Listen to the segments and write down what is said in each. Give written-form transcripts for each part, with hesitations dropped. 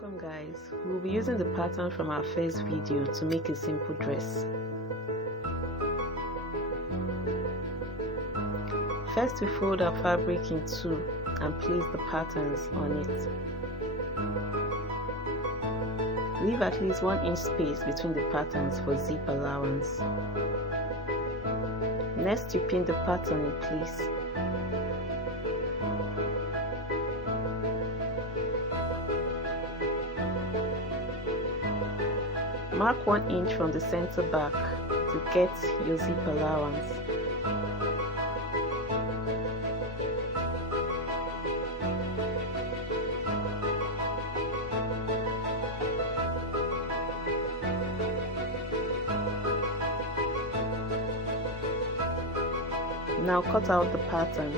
Welcome guys, we'll be using the pattern from our first video to make a simple dress. First we fold our fabric in two and place the patterns on it. Leave at least 1 inch space between the patterns for zip allowance. Next you pin the pattern in place. Mark 1 inch from the center back to get your zip allowance. Now cut out the pattern.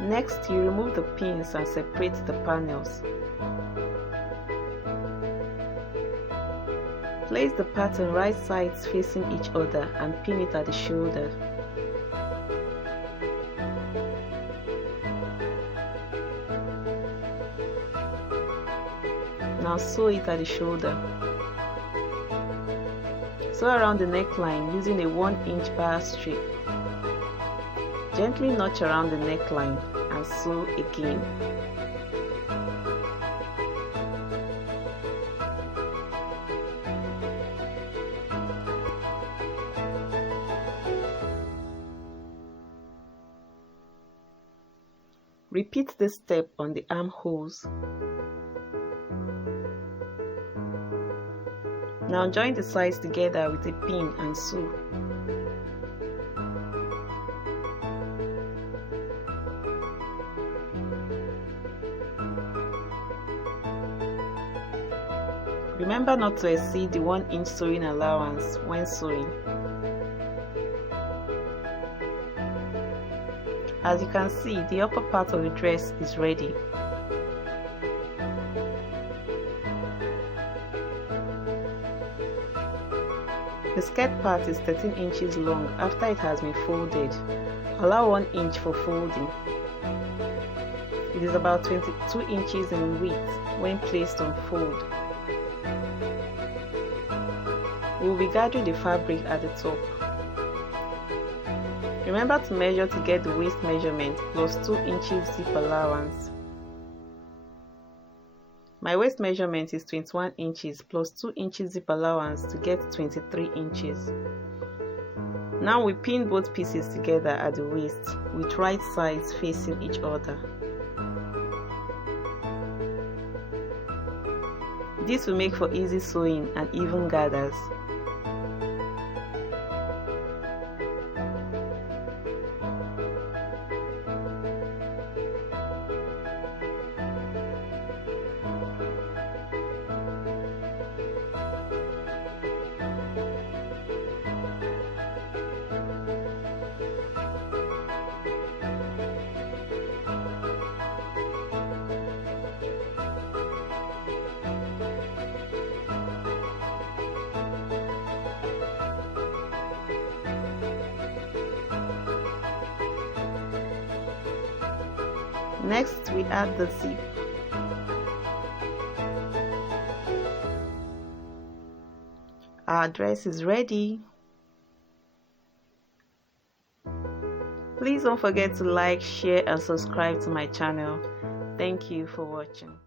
Next, you remove the pins and separate the panels. Place the pattern right sides facing each other and pin it at the shoulder. Now sew it at the shoulder. Sew around the neckline using a 1 inch bar strip. Gently notch around the neckline and sew again. Repeat this step on the armholes. Now join the sides together with a pin and sew. Remember not to exceed the 1 inch sewing allowance when sewing. As you can see, the upper part of the dress is ready. The skirt part is 13 inches long after it has been folded. Allow 1 inch for folding. It is about 22 inches in width when placed on fold. We will be gathering the fabric at the top. Remember to measure to get the waist measurement plus 2 inches zip allowance. My waist measurement is 21 inches plus 2 inches zip allowance to get 23 inches. Now we pin both pieces together at the waist with right sides facing each other. This will make for easy sewing and even gathers. Next, we add the zip. Our dress is ready. Please don't forget to like, share and subscribe to my channel. Thank you for watching.